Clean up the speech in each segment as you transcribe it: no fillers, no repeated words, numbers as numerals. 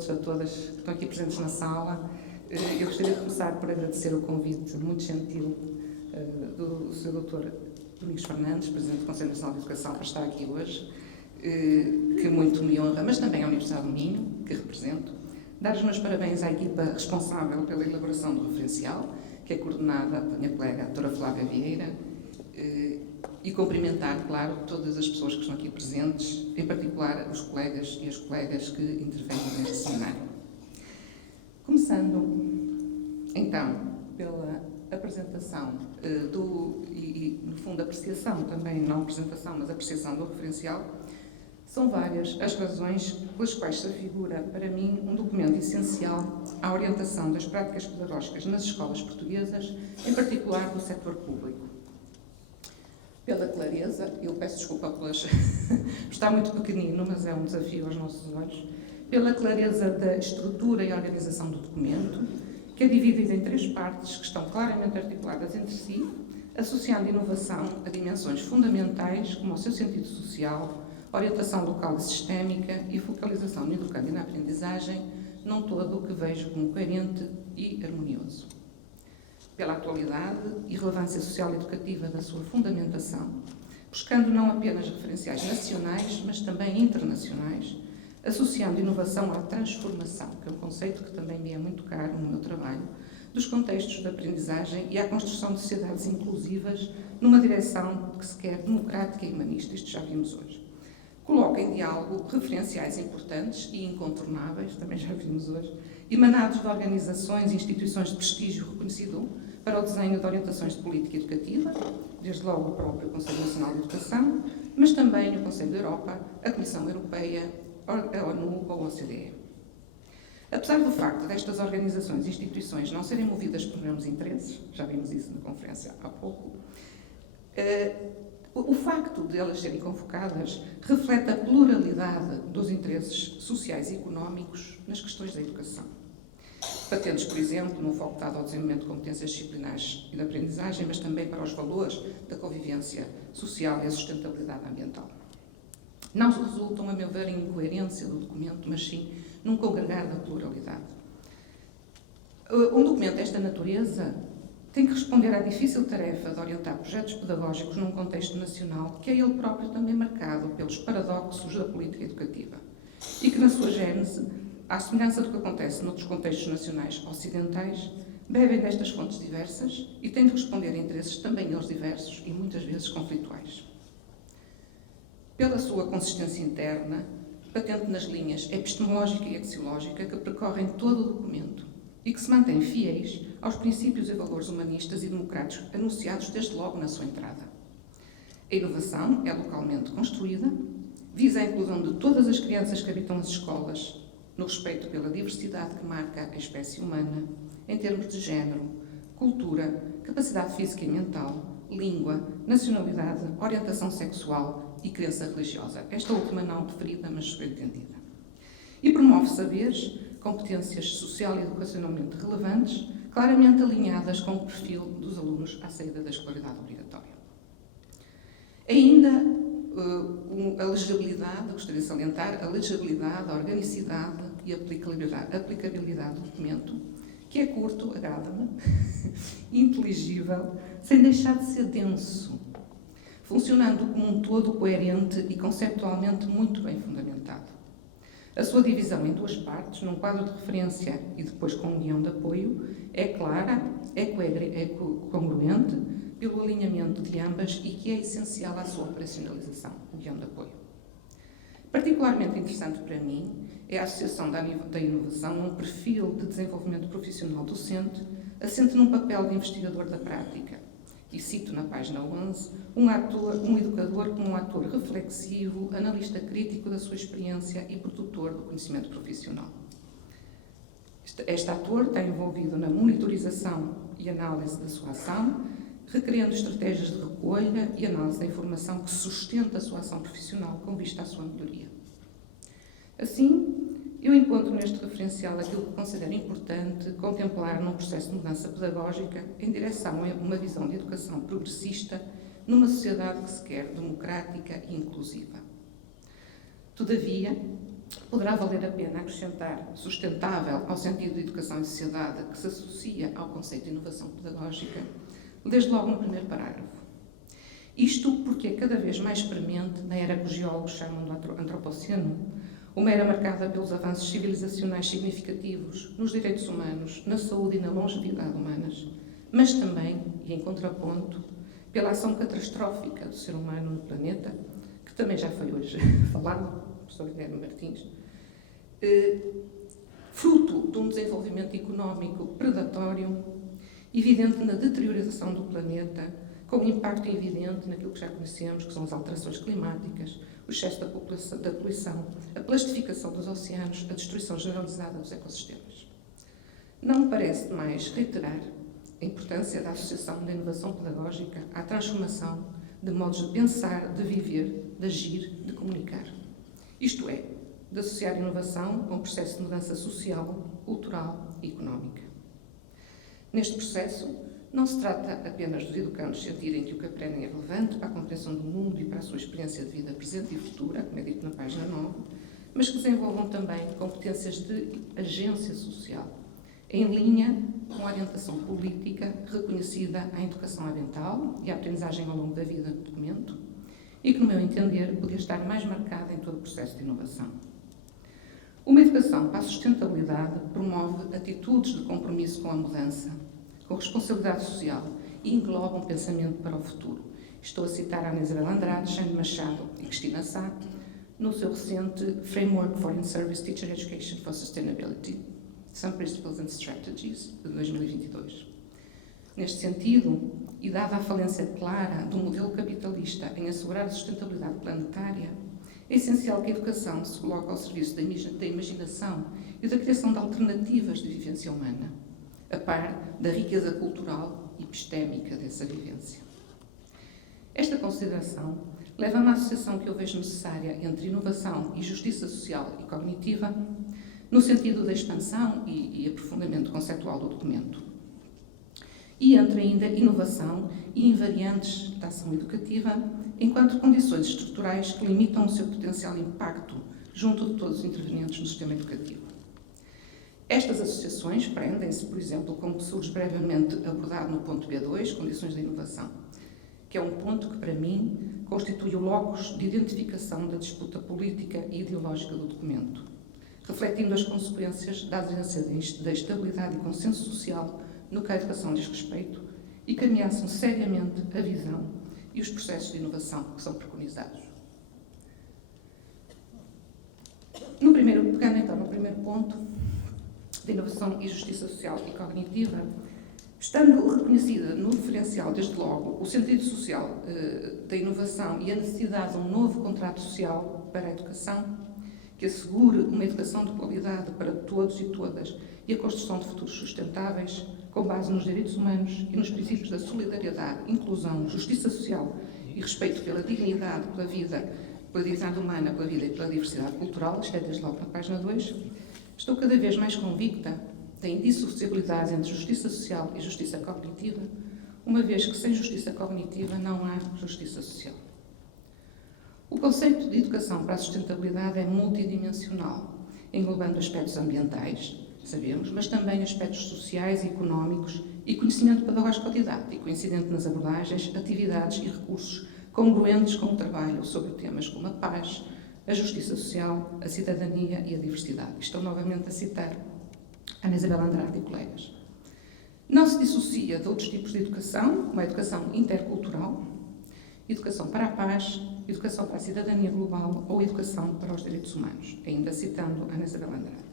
todos, a todas que estão aqui presentes na sala. Eu gostaria de começar por agradecer o convite muito gentil do Sr. Dr. Domingos Fernandes, Presidente do Conselho Nacional de Educação, para estar aqui hoje, que muito me honra, mas também à Universidade do Minho, que represento. Dar os meus parabéns à equipa responsável pela elaboração do referencial, que é coordenada pela minha colega, a doutora Flávia Vieira, e cumprimentar, claro, todas as pessoas que estão aqui presentes, em particular os colegas e as colegas que intervêm neste seminário. Começando, então, pela apresentação no fundo, apreciação também, não apresentação, mas apreciação do referencial, são várias as razões pelas quais se afigura, para mim, um documento essencial à orientação das práticas pedagógicas nas escolas portuguesas, em particular do setor público. Pela clareza, eu peço desculpa está muito pequenino, mas é um desafio aos nossos olhos, pela clareza da estrutura e organização do documento, que é dividido em 3 partes que estão claramente articuladas entre si, associando inovação a dimensões fundamentais, como o seu sentido social, orientação local e sistémica e focalização no educando e na aprendizagem, num todo o que vejo como coerente e harmonioso. Pela atualidade e relevância social e educativa da sua fundamentação, buscando não apenas referenciais nacionais, mas também internacionais, associando inovação à transformação, que é um conceito que também me é muito caro no meu trabalho, dos contextos de aprendizagem e à construção de sociedades inclusivas numa direção que se quer democrática e humanista, isto já vimos hoje. Coloca em diálogo referenciais importantes e incontornáveis, também já vimos hoje, emanados de organizações e instituições de prestígio reconhecido para o desenho de orientações de política educativa, desde logo o próprio Conselho Nacional de Educação, mas também o Conselho da Europa, a Comissão Europeia, a ONU ou a OCDE. Apesar do facto destas organizações e instituições não serem movidas por mesmos interesses, já vimos isso na conferência há pouco, o facto de elas serem convocadas reflete a pluralidade dos interesses sociais e económicos nas questões da educação. Patentes, por exemplo, no foco dado ao desenvolvimento de competências disciplinares e de aprendizagem, mas também para os valores da convivência social e a sustentabilidade ambiental. Não resultam, a meu ver, em incoerência do documento, mas sim num congregar da pluralidade. Um documento desta natureza tem que responder à difícil tarefa de orientar projetos pedagógicos num contexto nacional que é ele próprio também marcado pelos paradoxos da política educativa e que, na sua gênese, à semelhança do que acontece noutros contextos nacionais ocidentais, bebem destas fontes diversas e têm de responder a interesses também eles diversos e muitas vezes conflituais. Pela sua consistência interna, patente nas linhas epistemológica e axiológica que percorrem todo o documento e que se mantêm fiéis aos princípios e valores humanistas e democráticos anunciados desde logo na sua entrada. A inovação é localmente construída, visa a inclusão de todas as crianças que habitam as escolas, no respeito pela diversidade que marca a espécie humana, em termos de género, cultura, capacidade física e mental, língua, nacionalidade, orientação sexual e crença religiosa. Esta última não referida, mas subentendida. E promove saberes, competências social e educacionalmente relevantes, claramente alinhadas com o perfil dos alunos à saída da escolaridade obrigatória. Ainda a legibilidade, gostaria de salientar, a legibilidade, a organicidade e a aplicabilidade do documento, que é curto, agrada-me, inteligível, sem deixar de ser denso, funcionando como um todo coerente e conceptualmente muito bem fundamentado. A sua divisão em 2 partes, num quadro de referência e depois com união de apoio, é clara, é congruente pelo alinhamento de ambas e que é essencial à sua operacionalização, união de apoio. Particularmente interessante para mim é a associação da inovação num perfil de desenvolvimento profissional docente, assente num papel de investigador da prática. E cito na página 11, um educador como um ator reflexivo, analista crítico da sua experiência e produtor do conhecimento profissional. Este ator está envolvido na monitorização e análise da sua ação, requerendo estratégias de recolha e análise da informação que sustenta a sua ação profissional com vista à sua melhoria. Assim, eu encontro neste referencial aquilo que considero importante contemplar num processo de mudança pedagógica em direção a uma visão de educação progressista numa sociedade que se quer democrática e inclusiva. Todavia, Poderá valer a pena acrescentar sustentável ao sentido de educação e sociedade que se associa ao conceito de inovação pedagógica, desde logo no primeiro parágrafo. Isto porque é cada vez mais premente na era que os geólogos chamam de antropoceno, uma era marcada pelos avanços civilizacionais significativos nos direitos humanos, na saúde e na longevidade humanas, mas também, e em contraponto, pela ação catastrófica do ser humano no planeta, que também já foi hoje falado, o professor Guilherme Martins, fruto de um desenvolvimento económico predatório, evidente na deteriorização do planeta, com um impacto evidente naquilo que já conhecemos, que são as alterações climáticas, o excesso da poluição, a plastificação dos oceanos, a destruição generalizada dos ecossistemas. Não me parece demais reiterar a importância da associação da inovação pedagógica à transformação de modos de pensar, de viver, de agir, de comunicar. Isto é, de associar a inovação a um processo de mudança social, cultural e económica. Neste processo, não se trata apenas dos educandos sentirem que o que aprendem é relevante para a compreensão do mundo e para a sua experiência de vida presente e futura, como é dito na página 9, mas que desenvolvam também competências de agência social, em linha com a orientação política reconhecida à educação ambiental e à aprendizagem ao longo da vida do documento, e que, no meu entender, podia estar mais marcada em todo o processo de inovação. Uma educação para a sustentabilidade promove atitudes de compromisso com a mudança, com responsabilidade social e engloba um pensamento para o futuro. Estou a citar a Ana Isabel Andrade, Xande Machado e Cristina Sá, no seu recente Framework for In-Service Teacher Education for Sustainability, Some Principles and Strategies, de 2022. Neste sentido, e dada a falência clara do modelo capitalista em assegurar a sustentabilidade planetária, é essencial que a educação se coloque ao serviço da imaginação e da criação de alternativas de vivência humana, a par da riqueza cultural e epistémica dessa vivência. Esta consideração leva-me à associação que eu vejo necessária entre inovação e justiça social e cognitiva, no sentido da expansão e aprofundamento conceptual do documento. E entre ainda inovação e invariantes da ação educativa, enquanto condições estruturais que limitam o seu potencial impacto junto de todos os intervenientes no sistema educativo. Estas associações prendem-se, por exemplo, com o que surge brevemente abordado no ponto B2, Condições da Inovação, que é um ponto que, para mim, constitui o locus de identificação da disputa política e ideológica do documento, refletindo as consequências da ausência da estabilidade e consenso social no que a educação diz respeito e que ameaçam seriamente a visão e os processos de inovação que são preconizados. Pegando então no primeiro ponto, de inovação e justiça social e cognitiva, estando reconhecida no referencial, desde logo, o sentido social da inovação e a necessidade de um novo contrato social para a educação, que assegure uma educação de qualidade para todos e todas e a construção de futuros sustentáveis, com base nos direitos humanos e nos princípios da solidariedade, inclusão, justiça social e respeito pela dignidade, pela vida, pela dignidade humana, pela vida e pela diversidade cultural, isto é desde logo na página 2, estou cada vez mais convicta da indissociabilidade entre justiça social e justiça cognitiva, uma vez que sem justiça cognitiva não há justiça social. O conceito de educação para a sustentabilidade é multidimensional, englobando aspectos ambientais, sabemos, mas também aspectos sociais e económicos e conhecimento pedagógico didático, incidente nas abordagens, atividades e recursos congruentes com o trabalho sobre temas como a paz, a justiça social, a cidadania e a diversidade. Estou novamente a citar Ana Isabel Andrade e colegas. Não se dissocia de outros tipos de educação, como a educação intercultural, educação para a paz, educação para a cidadania global ou educação para os direitos humanos, ainda citando Ana Isabel Andrade.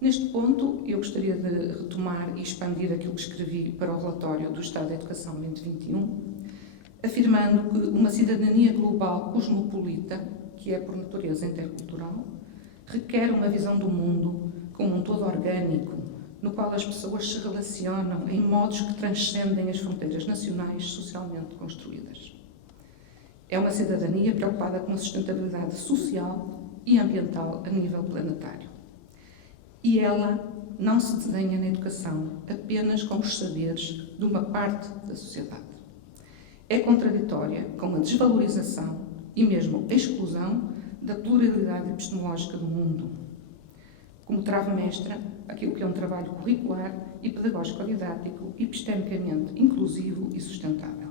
Neste ponto, eu gostaria de retomar e expandir aquilo que escrevi para o relatório do Estado da Educação 2021, afirmando que uma cidadania global cosmopolita, que é por natureza intercultural, requer uma visão do mundo como um todo orgânico, no qual as pessoas se relacionam em modos que transcendem as fronteiras nacionais socialmente construídas. É uma cidadania preocupada com a sustentabilidade social e ambiental a nível planetário. E ela não se desenha na educação apenas com os saberes de uma parte da sociedade. É contraditória com a desvalorização e mesmo a exclusão da pluralidade epistemológica do mundo, como trave mestra aquilo que é um trabalho curricular e pedagógico-didático, epistemicamente inclusivo e sustentável.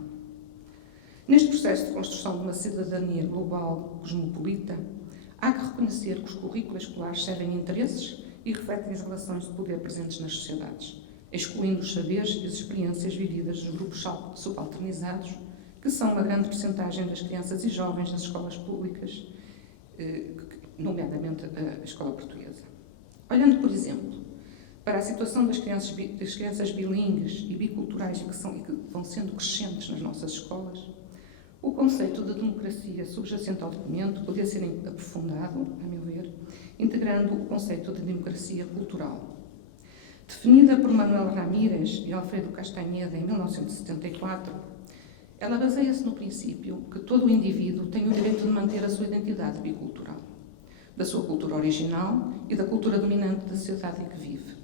Neste processo de construção de uma cidadania global cosmopolita, há que reconhecer que os currículos escolares servem interesses e refletem as relações de poder presentes nas sociedades, excluindo os saberes e as experiências vividas dos grupos subalternizados, que são uma grande percentagem das crianças e jovens nas escolas públicas, nomeadamente a escola portuguesa. Olhando, por exemplo, para a situação das crianças bilíngues e biculturais e que vão sendo crescentes nas nossas escolas, o conceito de democracia subjacente ao documento podia ser aprofundado, a meu ver, integrando o conceito de democracia cultural. Definida por Manuel Ramírez e Alfredo Castanheda em 1974, ela baseia-se no princípio que todo o indivíduo tem o direito de manter a sua identidade bicultural, da sua cultura original e da cultura dominante da sociedade em que vive.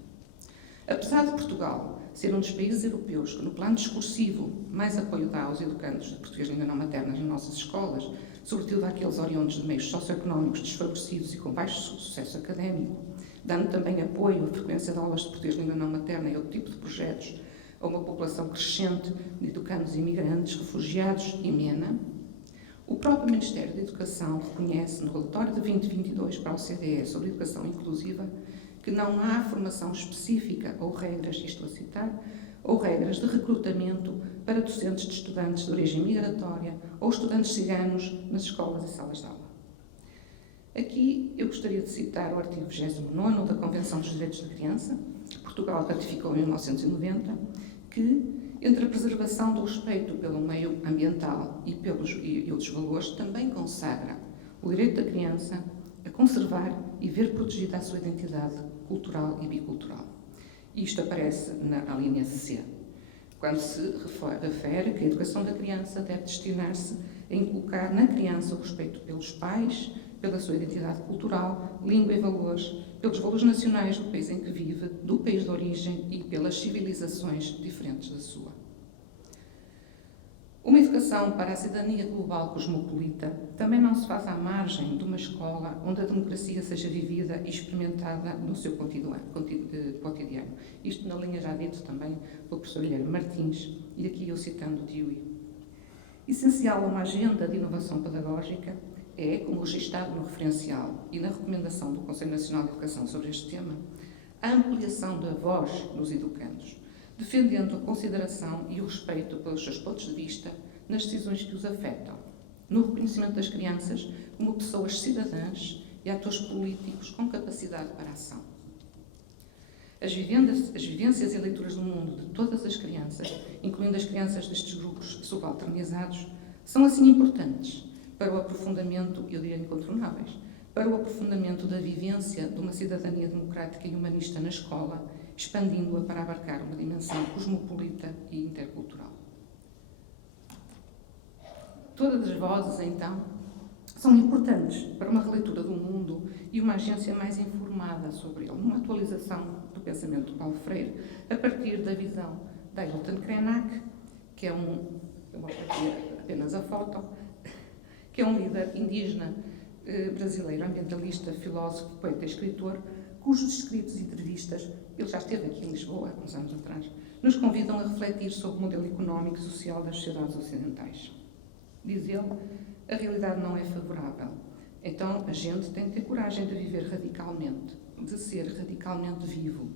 Apesar de Portugal ser um dos países europeus que, no plano discursivo, mais apoio dá aos educandos de português língua não materna nas nossas escolas, sobretudo àqueles oriundos de meios socioeconómicos desfavorecidos e com baixo sucesso académico, dando também apoio à frequência de aulas de português língua não materna e outro tipo de projetos a uma população crescente de educandos imigrantes, refugiados e MENA, o próprio Ministério da Educação reconhece no relatório de 2022 para a OCDE sobre educação inclusiva que não há formação específica ou regras, estou a citar, ou regras de recrutamento para docentes de estudantes de origem migratória ou estudantes ciganos nas escolas e salas de aula. Aqui eu gostaria de citar o artigo 29º da Convenção dos Direitos da Criança, que Portugal ratificou em 1990, que, entre a preservação do respeito pelo meio ambiental e outros valores, também consagra o direito da criança a conservar e ver protegida a sua identidade cultural e bicultural. Isto aparece na linha C, quando se refere que a educação da criança deve destinar-se a inculcar na criança o respeito pelos pais, pela sua identidade cultural, língua e valores, pelos valores nacionais do país em que vive, do país de origem e pelas civilizações diferentes da sua. Uma educação para a cidadania global cosmopolita também não se faz à margem de uma escola onde a democracia seja vivida e experimentada no seu cotidiano. Isto na linha já dito também pelo professor Guilherme Martins, e aqui eu citando o Dewey. Essencial a uma agenda de inovação pedagógica é, como registado no referencial e na recomendação do Conselho Nacional de Educação sobre este tema, a ampliação da voz dos educandos, defendendo a consideração e o respeito pelos seus pontos de vista nas decisões que os afetam, no reconhecimento das crianças como pessoas cidadãs e atores políticos com capacidade para a ação. As vivências e leituras do mundo de todas as crianças, incluindo as crianças destes grupos subalternizados, são assim importantes para o aprofundamento, eu diria incontornáveis, para o aprofundamento da vivência de uma cidadania democrática e humanista na escola, expandindo-a para abarcar uma dimensão cosmopolita e intercultural. Todas as vozes, então, são importantes para uma releitura do mundo e uma agência mais informada sobre ele, uma atualização do pensamento de Paulo Freire, a partir da visão de Ailton Krenak, que é eu mostro aqui apenas a foto, que é um líder indígena brasileiro, ambientalista, filósofo, poeta e escritor, cujos escritos e entrevistas, ele já esteve aqui em Lisboa há uns anos atrás, nos convidam a refletir sobre o modelo económico e social das sociedades ocidentais. Diz ele, a realidade não é favorável. Então a gente tem que ter coragem de viver radicalmente, de ser radicalmente vivo,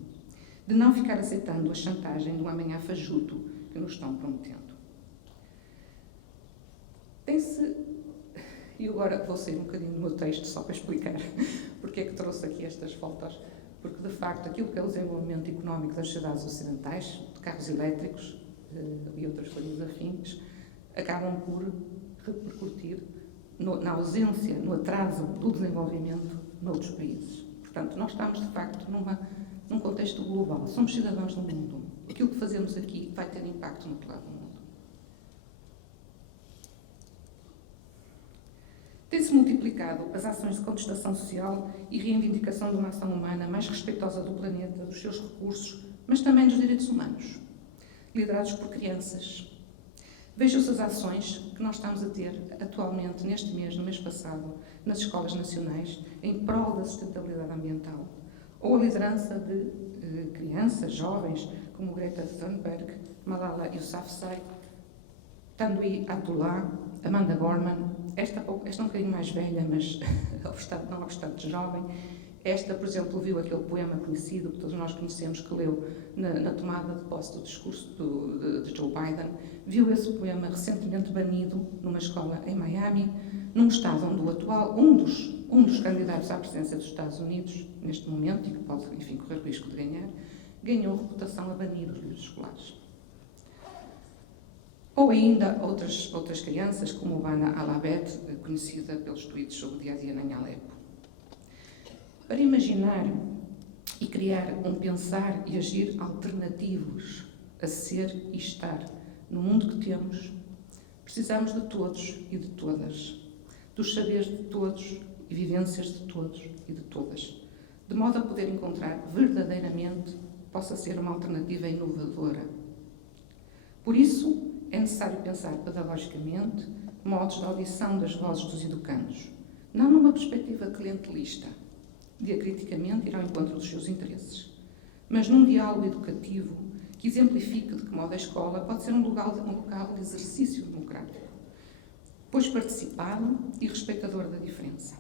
de não ficar aceitando a chantagem do amanhã fajuto que nos estão prometendo. E agora vou sair um bocadinho do meu texto só para explicar porque é que trouxe aqui estas fotos, porque de facto aquilo que é o desenvolvimento económico das sociedades ocidentais, de carros elétricos e outras coisas afins, acabam por repercutir na ausência, no atraso do desenvolvimento noutros países. Portanto, nós estamos de facto num contexto global, somos cidadãos do mundo. Aquilo que fazemos aqui vai ter impacto no outro lado do mundo. Tem-se multiplicado as ações de contestação social e reivindicação de uma ação humana mais respeitosa do planeta, dos seus recursos, mas também dos direitos humanos, liderados por crianças. Veja-se as ações que nós estamos a ter atualmente, neste mês, no mês passado, nas escolas nacionais, em prol da sustentabilidade ambiental. Ou a liderança de crianças, jovens, como Greta Thunberg, Malala Yousafzai, Tanvi Abdullah, Amanda Gorman, esta um bocadinho mais velha, mas não obstante jovem. Esta, por exemplo, viu aquele poema conhecido, que todos nós conhecemos, que leu na tomada de posse do discurso de Joe Biden. Viu esse poema recentemente banido numa escola em Miami, num estado onde o atual, um dos candidatos à presidência dos Estados Unidos, neste momento, e que pode, enfim, correr o risco de ganhar, ganhou reputação a banir os livros escolares. Ou ainda outras crianças, como Bana Alabed, conhecida pelos tweets sobre o dia-a-dia em Alepo. Para imaginar e criar um pensar e agir alternativos a ser e estar no mundo que temos, precisamos de todos e de todas, dos saberes de todos e vivências de todos e de todas, de modo a poder encontrar verdadeiramente possa ser uma alternativa inovadora. Por isso, é necessário pensar pedagogicamente modos de audição das vozes dos educandos, não numa perspectiva clientelista, diacriticamente ir ao encontro dos seus interesses, mas num diálogo educativo que exemplifique de que modo a escola pode ser um local de exercício democrático, pois participado e respeitador da diferença.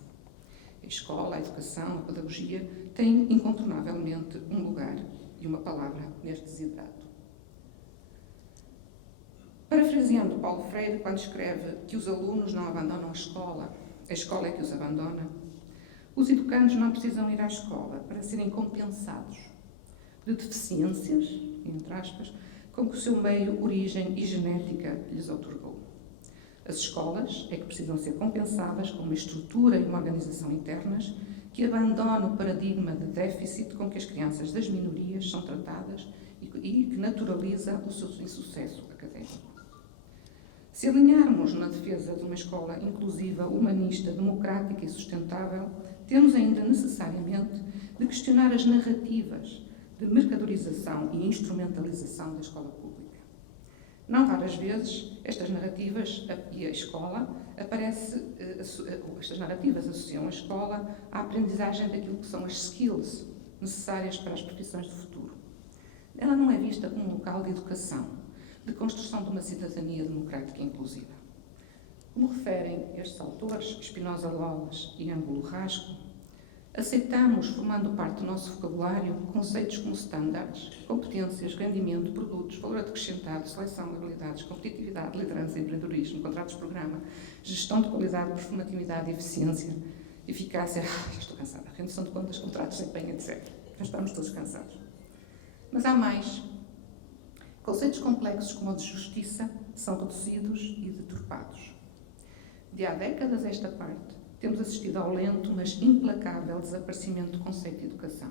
A escola, a educação, a pedagogia têm incontornavelmente um lugar e uma palavra neste desidrato. Parafraseando Paulo Freire, quando escreve que os alunos não abandonam a escola é que os abandona, os educandos não precisam ir à escola para serem compensados de deficiências, entre aspas, com que o seu meio, origem e genética lhes outorgou. As escolas é que precisam ser compensadas com uma estrutura e uma organização internas que abandone o paradigma de déficit com que as crianças das minorias são tratadas e que naturaliza o seu insucesso académico. Se alinharmos na defesa de uma escola inclusiva, humanista, democrática e sustentável, temos ainda necessariamente de questionar as narrativas de mercadorização e instrumentalização da escola pública. Não raras vezes, estas narrativas e a escola estas narrativas associam a escola à aprendizagem daquilo que são as skills necessárias para as profissões do futuro. Ela não é vista como um local de educação, de construção de uma cidadania democrática e inclusiva. Como referem estes autores, Espinosa Lolas e Ângulo Rasco, aceitamos, formando parte do nosso vocabulário, conceitos como standards, competências, rendimento, produtos, valor acrescentado, seleção, habilidades, competitividade, liderança, empreendedorismo, contratos-programa, gestão de qualidade, performatividade, eficiência, eficácia, já estou cansada, rendição de contas, contratos, desempenho, etc. Já estamos todos cansados. Mas há mais. Conceitos complexos como o de justiça são reduzidos e deturpados. De há décadas a esta parte, temos assistido ao lento, mas implacável desaparecimento do conceito de educação.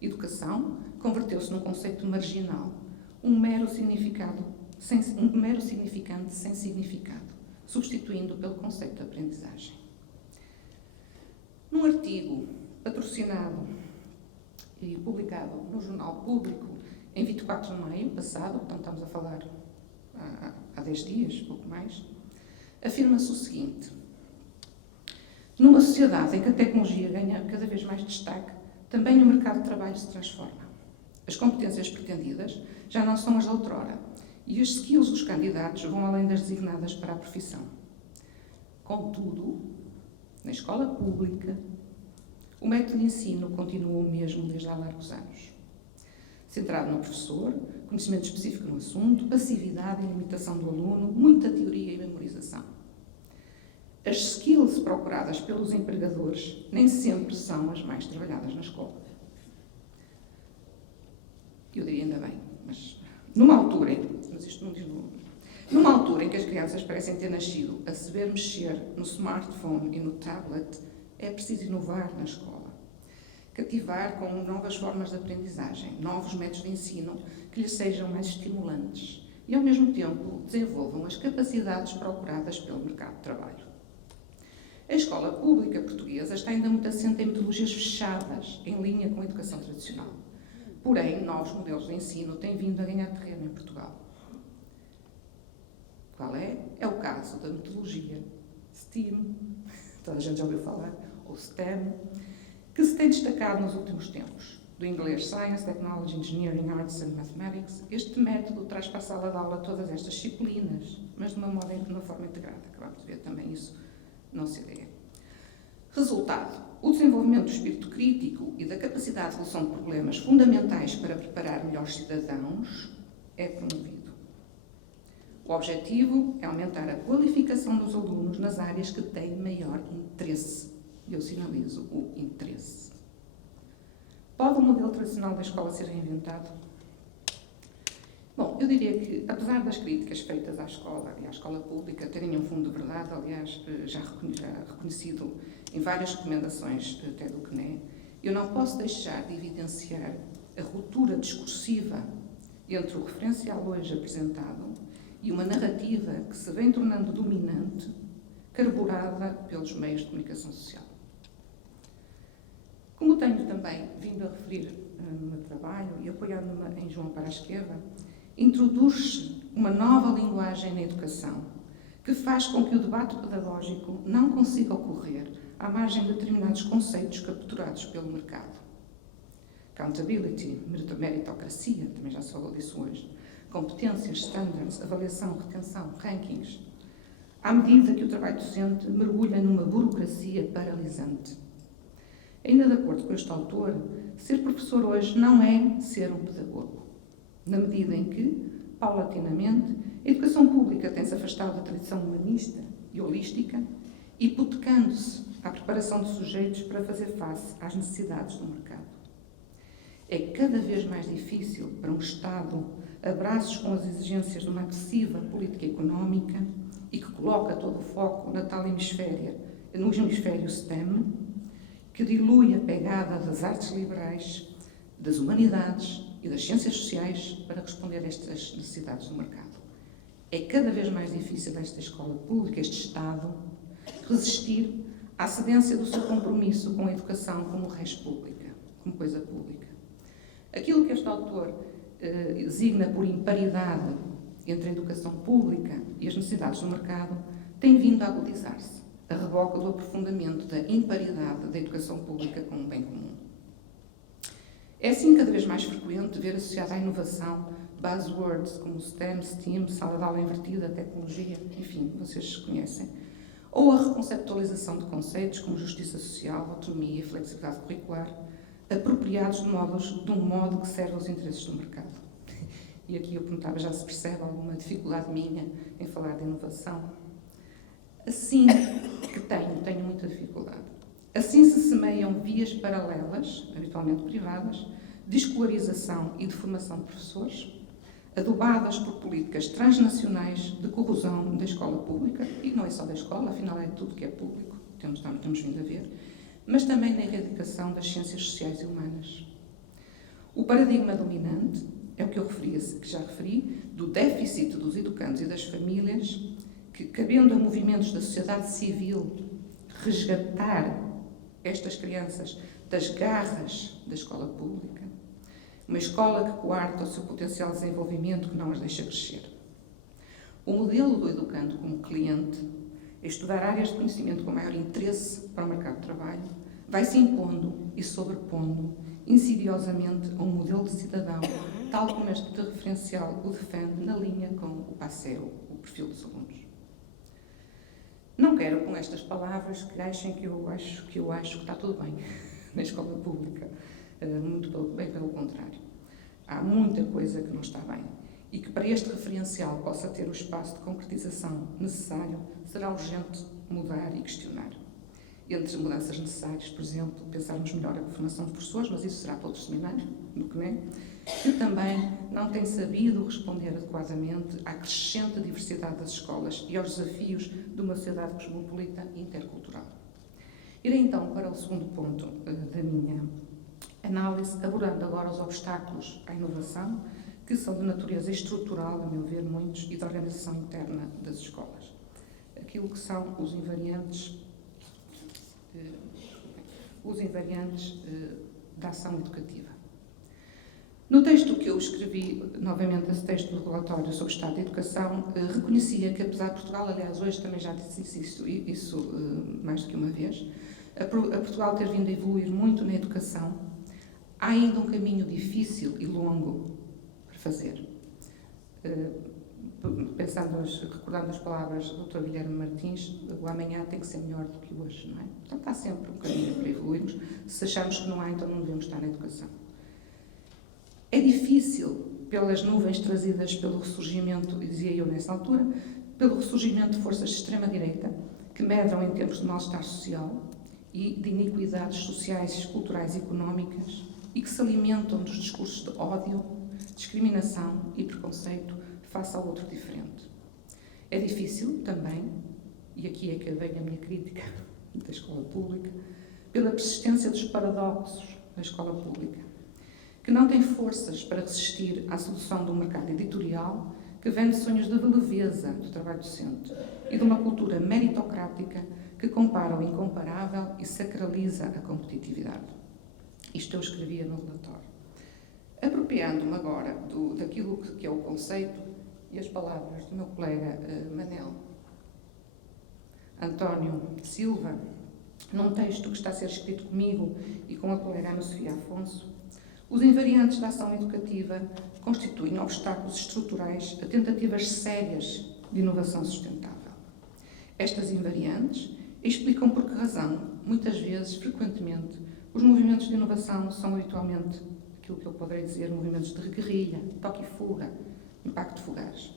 Educação converteu-se num conceito marginal, um mero significante sem significado, substituindo pelo conceito de aprendizagem. Num artigo patrocinado e publicado no Jornal Público em 24 de maio passado, portanto estamos a falar há 10 dias, pouco mais, afirma-se o seguinte: numa sociedade em que a tecnologia ganha cada vez mais destaque, também o mercado de trabalho se transforma. As competências pretendidas já não são as de outrora e as skills dos candidatos vão além das designadas para a profissão. Contudo, na escola pública, o método de ensino continua o mesmo desde há largos anos. Centrado no professor, conhecimento específico no assunto, passividade e limitação do aluno, muita teoria e memorização. As skills procuradas pelos empregadores nem sempre são as mais trabalhadas na escola. Eu diria ainda bem, mas numa altura em que as crianças parecem ter nascido a saber mexer no smartphone e no tablet, é preciso inovar na escola. Cativar com novas formas de aprendizagem, novos métodos de ensino que lhes sejam mais estimulantes e, ao mesmo tempo, desenvolvam as capacidades procuradas pelo mercado de trabalho. A escola pública portuguesa está ainda muito assente em metodologias fechadas, em linha com a educação tradicional. Porém, novos modelos de ensino têm vindo a ganhar terreno em Portugal. Qual é? É o caso da metodologia STEAM, toda a gente já ouviu falar, ou STEM, que se tem destacado nos últimos tempos. Do inglês Science, Technology, Engineering, Arts and Mathematics, este método traz para a sala de aula todas estas disciplinas, mas de uma forma integrada. Acabamos de ver também isso na OCDE. Resultado: o desenvolvimento do espírito crítico e da capacidade de resolução de problemas fundamentais para preparar melhores cidadãos é promovido. O objetivo é aumentar a qualificação dos alunos nas áreas que têm maior interesse. E eu sinalizo o interesse. Pode o modelo tradicional da escola ser reinventado? Bom, eu diria que, apesar das críticas feitas à escola e à escola pública terem um fundo de verdade, aliás, já reconhecido em várias recomendações até do CNE, eu não posso deixar de evidenciar a ruptura discursiva entre o referencial hoje apresentado e uma narrativa que se vem tornando dominante, carburada pelos meios de comunicação social. Como tenho também vindo a referir no meu trabalho e apoiando-me em João Parasqueva, introduz-se uma nova linguagem na educação que faz com que o debate pedagógico não consiga ocorrer à margem de determinados conceitos capturados pelo mercado. Accountability, meritocracia, também já se falou disso hoje, competências, standards, avaliação, retenção, rankings, à medida que o trabalho docente mergulha numa burocracia paralisante. Ainda de acordo com este autor, ser professor hoje não é ser um pedagogo, na medida em que, paulatinamente, a educação pública tem-se afastado da tradição humanista e holística, hipotecando-se à preparação de sujeitos para fazer face às necessidades do mercado. É cada vez mais difícil para um Estado a braços com as exigências de uma agressiva política económica e que coloca todo o foco no hemisfério STEM, que dilui a pegada das artes liberais, das humanidades e das ciências sociais para responder a estas necessidades do mercado. É cada vez mais difícil esta escola pública, este Estado, resistir à cedência do seu compromisso com a educação como res pública, como coisa pública. Aquilo que este autor designa por imparidade entre a educação pública e as necessidades do mercado tem vindo a agudizar-se, a reboque do aprofundamento da imparidade da educação pública com o bem comum. É assim cada vez mais frequente ver associada à inovação buzzwords como STEM, STEAM, sala de aula invertida, tecnologia, enfim, vocês conhecem, ou a reconceptualização de conceitos como justiça social, autonomia e flexibilidade curricular, apropriados de um modo que serve aos interesses do mercado. E aqui eu perguntava, já se percebe alguma dificuldade minha em falar de inovação? Assim que tenho muita dificuldade. Assim se semeiam vias paralelas, habitualmente privadas, de escolarização e de formação de professores, adubadas por políticas transnacionais de corrosão da escola pública, e não é só da escola, afinal é tudo que é público, temos vindo a ver, mas também na erradicação das ciências sociais e humanas. O paradigma dominante é o que que já referi, do déficit dos educandos e das famílias, que, cabendo a movimentos da sociedade civil resgatar estas crianças das garras da escola pública, uma escola que coarta o seu potencial de desenvolvimento, que não as deixa crescer. O modelo do educando como cliente, estudar áreas de conhecimento com maior interesse para o mercado de trabalho, vai se impondo e sobrepondo insidiosamente a um modelo de cidadão, tal como este referencial o defende na linha com o PASEO, o perfil dos alunos. Não quero com estas palavras que achem que eu acho que está tudo bem na escola pública. Muito bem pelo contrário. Há muita coisa que não está bem e que para este referencial possa ter o espaço de concretização necessário, será urgente mudar e questionar. Entre mudanças necessárias, por exemplo, pensarmos melhor a formação de professores, mas isso será para outro seminário, do CNE, que também não tem sabido responder adequadamente à crescente diversidade das escolas e aos desafios de uma sociedade cosmopolita e intercultural. Irei então para o segundo ponto da minha análise, abordando agora os obstáculos à inovação, que são de natureza estrutural, a meu ver, muitos, e da organização interna das escolas. Aquilo que são os invariantes da ação educativa. No texto que eu escrevi, novamente esse texto do relatório sobre o Estado da Educação, reconhecia que, apesar de Portugal, aliás, hoje também já disse isso mais do que uma vez, a Portugal ter vindo a evoluir muito na educação, há ainda um caminho difícil e longo para fazer. Recordando as palavras do Dr. Guilherme Martins, o amanhã tem que ser melhor do que o hoje, não é? Portanto, há sempre um caminho para evoluirmos. Se acharmos que não há, então não devemos estar na educação. É difícil, pelas nuvens trazidas pelo ressurgimento, dizia eu nessa altura, pelo ressurgimento de forças de extrema-direita que medram em tempos de mal-estar social e de iniquidades sociais, culturais e económicas e que se alimentam dos discursos de ódio, discriminação e preconceito face ao outro diferente. É difícil também, e aqui é que vem a minha crítica da escola pública, pela persistência dos paradoxos da escola pública, que não tem forças para resistir à sedução do mercado editorial que vende sonhos de leveza do trabalho docente e de uma cultura meritocrática que compara o incomparável e sacraliza a competitividade. Isto eu escrevia no relatório. Apropriando-me agora daquilo que é o conceito e as palavras do meu colega Manel António Silva, num texto que está a ser escrito comigo e com a colega Ana Sofia Afonso, os invariantes da ação educativa constituem obstáculos estruturais a tentativas sérias de inovação sustentável. Estas invariantes explicam por que razão, muitas vezes, frequentemente, os movimentos de inovação são habitualmente aquilo que eu poderei dizer movimentos de guerrilha, toque e fuga, impacto fugaz.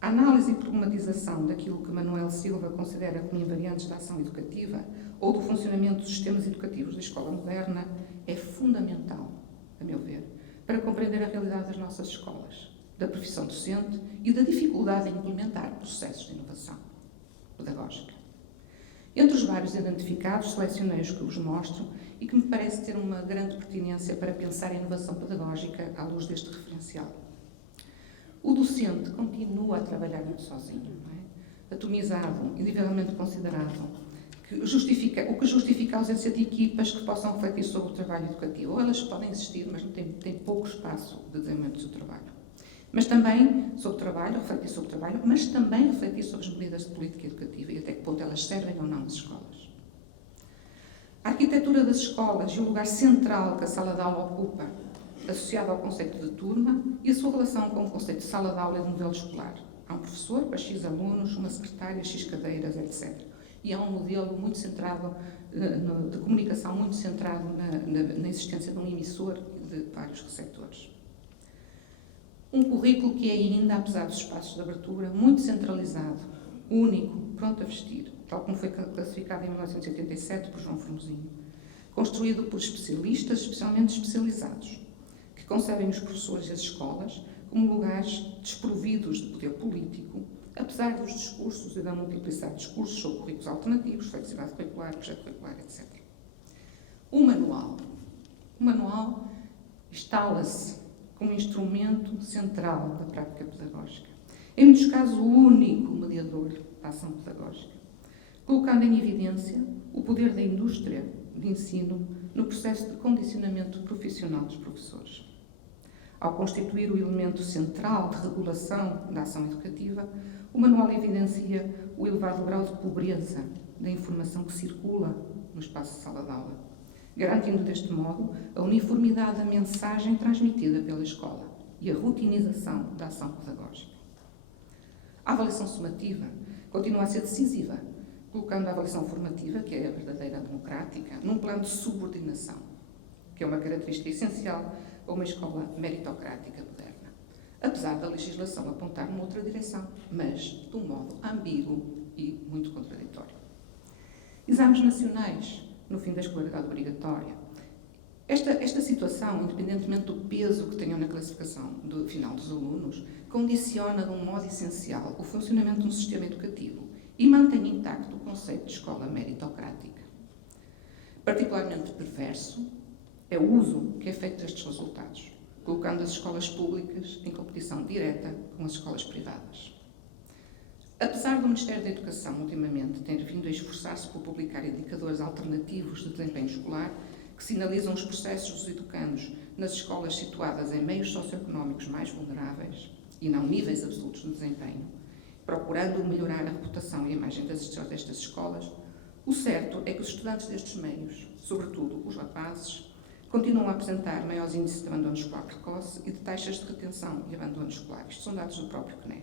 A análise e problematização daquilo que Manuel Silva considera como invariantes da ação educativa ou do funcionamento dos sistemas educativos da escola moderna é fundamental, a meu ver, para compreender a realidade das nossas escolas, da profissão docente e da dificuldade em implementar processos de inovação pedagógica. Entre os vários identificados, selecionei os que vos mostro e que me parece ter uma grande pertinência para pensar a inovação pedagógica à luz deste referencial. O docente continua a trabalhar muito sozinho, não é? Atomizado, individualmente considerado, o que justifica a ausência de equipas que possam refletir sobre o trabalho educativo. Ou elas podem existir, mas têm pouco espaço de desenvolvimento do seu trabalho. Mas também sobre o trabalho, refletir sobre o trabalho, mas também refletir sobre as medidas de política educativa e até que ponto elas servem ou não nas escolas. A arquitetura das escolas e o lugar central que a sala de aula ocupa, associado ao conceito de turma e a sua relação com o conceito de sala de aula e de modelo escolar. Há um professor para X alunos, uma secretária, X cadeiras, etc. E há um modelo muito centrado, de comunicação muito centrado na existência de um emissor e de vários receptores. Um currículo que é ainda, apesar dos espaços de abertura, muito centralizado, único, pronto a vestir, tal como foi classificado em 1987 por João Formosinho, construído por especialistas, especialmente especializados, que concebem os professores e as escolas como lugares desprovidos de poder político, apesar dos discursos e da multiplicidade de discursos sobre currículos alternativos, flexibilidade curricular, projeto curricular, etc. O manual instala-se como instrumento central da prática pedagógica, em muitos casos o único mediador da ação pedagógica, colocando em evidência o poder da indústria de ensino no processo de condicionamento profissional dos professores. Ao constituir o elemento central de regulação da ação educativa, o manual evidencia o elevado grau de pobreza da informação que circula no espaço de sala de aula, garantindo deste modo a uniformidade da mensagem transmitida pela escola e a rotinização da ação pedagógica. A avaliação sumativa continua a ser decisiva, colocando a avaliação formativa, que é a verdadeira democrática, num plano de subordinação, que é uma característica essencial a uma escola meritocrática moderna, apesar da legislação apontar numa outra direção, mas de um modo ambíguo e muito contraditório. Exames nacionais, no fim da escolaridade obrigatória. Esta situação, independentemente do peso que tenham na classificação do final dos alunos, condiciona de um modo essencial o funcionamento de um sistema educativo e mantém intacto o conceito de escola meritocrática. Particularmente perverso é o uso que é feito destes resultados, colocando as escolas públicas em competição direta com as escolas privadas. Apesar do Ministério da Educação, ultimamente, ter vindo a esforçar-se por publicar indicadores alternativos de desempenho escolar, que sinalizam os processos dos educandos nas escolas situadas em meios socioeconómicos mais vulneráveis e não níveis absolutos de desempenho, procurando melhorar a reputação e a imagem destas escolas, o certo é que os estudantes destes meios, sobretudo os rapazes, continuam a apresentar maiores índices de abandono escolar precoce e de taxas de retenção e abandono escolar. Isto são dados do próprio CNE.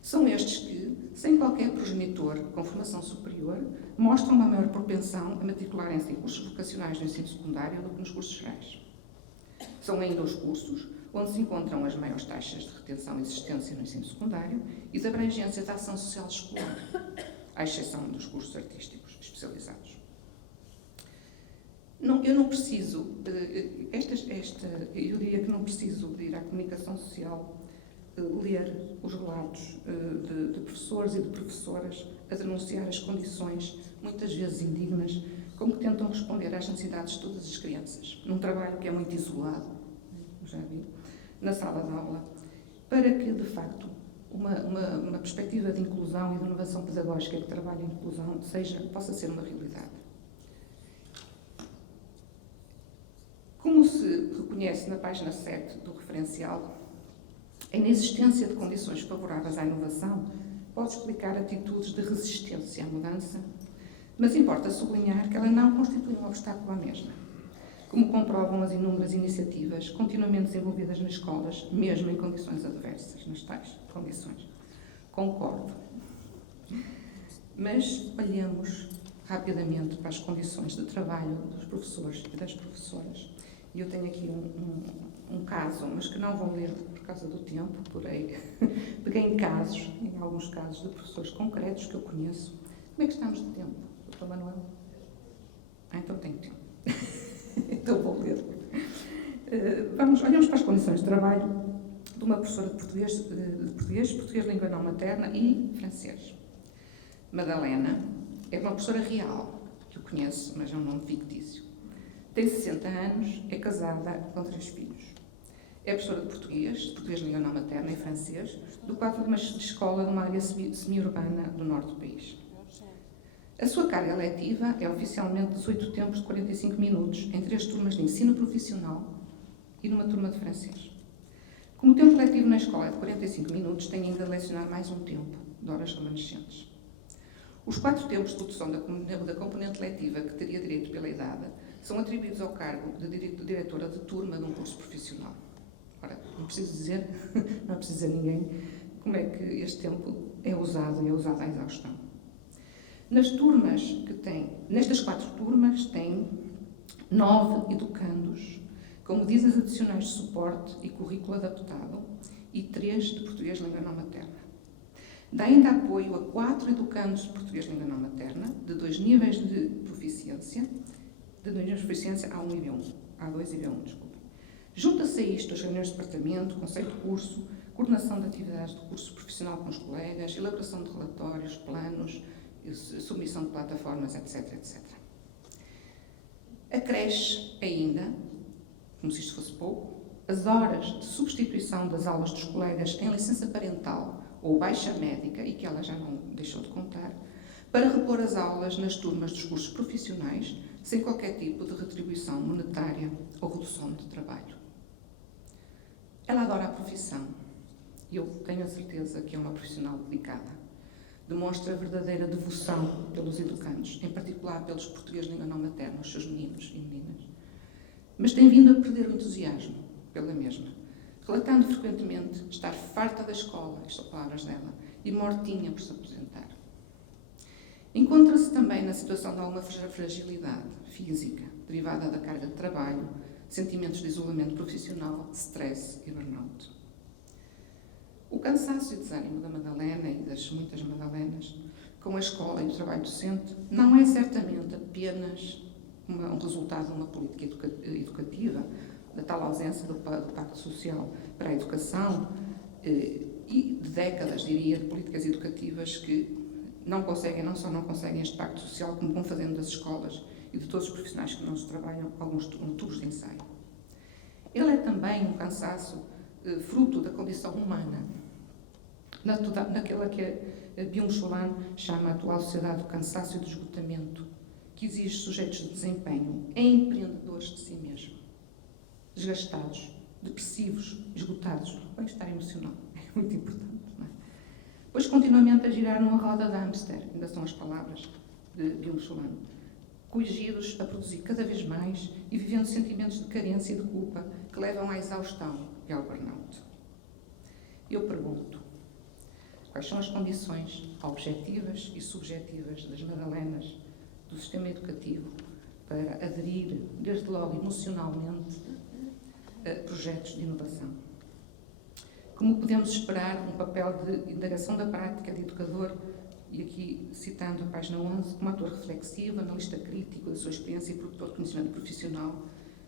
São estes que, sem qualquer progenitor com formação superior, mostram uma maior propensão a matricularem-se em cursos vocacionais no ensino secundário do que nos cursos gerais. São ainda os cursos onde se encontram as maiores taxas de retenção e existência no ensino secundário e de abrangência da ação social escolar, à exceção dos cursos artísticos especializados. Eu não preciso, eu diria que não preciso de ir à comunicação social ler os relatos de professores e de professoras a denunciar as condições, muitas vezes indignas, com que tentam responder às necessidades de todas as crianças, num trabalho que é muito isolado, já vi, na sala de aula, para que, de facto, uma perspectiva de inclusão e de inovação pedagógica que trabalhe a inclusão possa ser uma realidade. Como se reconhece na página 7 do referencial, a inexistência de condições favoráveis à inovação pode explicar atitudes de resistência à mudança, mas importa sublinhar que ela não constitui um obstáculo à mesma, como comprovam as inúmeras iniciativas continuamente desenvolvidas nas escolas, mesmo em condições adversas, nas tais condições. Concordo. Mas olhemos rapidamente para as condições de trabalho dos professores e das professoras. E eu tenho aqui um caso, mas que não vou ler por causa do tempo, peguei em alguns casos de professores concretos que eu conheço. Como é que estamos de tempo, Dr. Manuel? Então tenho tempo. Então vou ler. Olhamos para as condições de trabalho de uma professora de português, língua não materna e francês. Madalena é uma professora real, que eu conheço, mas é um nome fictício. Tem 60 anos, é casada com 3 filhos. É professora de português, língua não materna e francês, do quadro de uma escola numa área semi-urbana do norte do país. A sua carga letiva é oficialmente 18 tempos de 45 minutos em 3 turmas de ensino profissional e numa turma de francês. Como o tempo letivo na escola é de 45 minutos, tem ainda de lecionar mais um tempo de horas remanescentes. Os 4 tempos de redução da componente letiva que teria direito pela idade são atribuídos ao cargo de diretora de turma de um curso profissional. Ora, não preciso dizer a ninguém como é que este tempo é usado à exaustão. Nestas 4 turmas, tem 9 educandos com medidas adicionais de suporte e currículo adaptado e 3 de português língua não materna. Dá ainda apoio a 4 educandos de português língua não materna, de 2 níveis de proficiência, A1 e B1, A2 e B1, desculpem. Junta-se a isto as reuniões de departamento, conceito de curso, coordenação de atividades do curso profissional com os colegas, elaboração de relatórios, planos, submissão de plataformas, etc, etc. Acresce ainda, como se isto fosse pouco, as horas de substituição das aulas dos colegas em licença parental ou baixa médica, e que ela já não deixou de contar, para repor as aulas nas turmas dos cursos profissionais, sem qualquer tipo de retribuição monetária ou redução de trabalho. Ela adora a profissão, e eu tenho a certeza que é uma profissional dedicada. Demonstra verdadeira devoção pelos educandos, em particular pelos portugueses de língua não materna, os seus meninos e meninas. Mas tem vindo a perder o entusiasmo pela mesma, relatando frequentemente estar farta da escola, estas são palavras dela, e mortinha por se aposentar. Encontra-se também na situação de alguma fragilidade física, derivada da carga de trabalho, sentimentos de isolamento profissional, stress e burnout. O cansaço e desânimo da Madalena e das muitas Madalenas com a escola e o trabalho docente não é certamente apenas um resultado de uma política educativa, da tal ausência do pacto social para a educação e de décadas, diria, de políticas educativas que não só não conseguem este pacto social, como vão fazendo das escolas e de todos os profissionais que não se trabalham alguns tubos de ensaio. Ele é também um cansaço fruto da condição humana, naquela que a Byung-Chul Han chama a atual sociedade do cansaço e do esgotamento, que exige sujeitos de desempenho empreendedores de si mesmo, desgastados, depressivos, esgotados. O bem-estar emocional é muito importante, não é? Pois continuamente a girar numa roda de hamster, ainda são as palavras de Bill Schwan, coagidos a produzir cada vez mais e vivendo sentimentos de carência e de culpa que levam à exaustão e ao burnout. Eu pergunto, quais são as condições objetivas e subjetivas das Madalenas do sistema educativo para aderir, desde logo emocionalmente, a projetos de inovação? Como podemos esperar um papel de indagação da prática de educador, e aqui citando a página 11, como ator reflexivo, analista crítico da sua experiência e produtor de conhecimento profissional,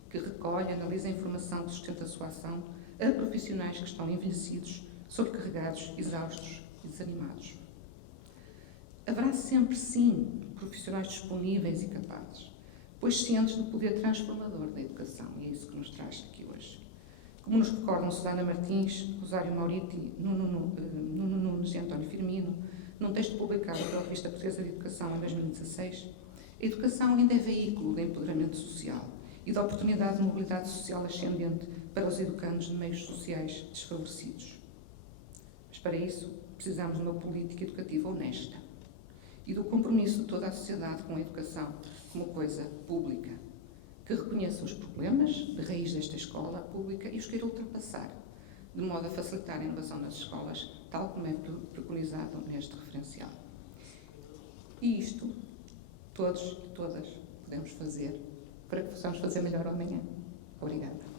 que recolhe, analisa a informação que sustenta a sua ação a profissionais que estão envelhecidos, sobrecarregados, exaustos e desanimados? Haverá sempre, sim, profissionais disponíveis e capazes, pois cientes do poder transformador da educação, e é isso que nos traz aqui hoje. Como nos recordam Susana Martins, Rosário Mauriti, Nuno Nunes e António Firmino, num texto publicado pela Revista Portuguesa de Educação em 2016, a educação ainda é veículo de empoderamento social e da oportunidade de mobilidade social ascendente para os educandos de meios sociais desfavorecidos. Mas para isso precisamos de uma política educativa honesta e do compromisso de toda a sociedade com a educação como coisa pública, que reconheça os problemas de raiz desta escola pública e os queira ultrapassar, de modo a facilitar a inovação nas escolas, tal como é preconizado neste referencial. E isto, todos e todas, podemos fazer para que possamos fazer melhor amanhã. Obrigada.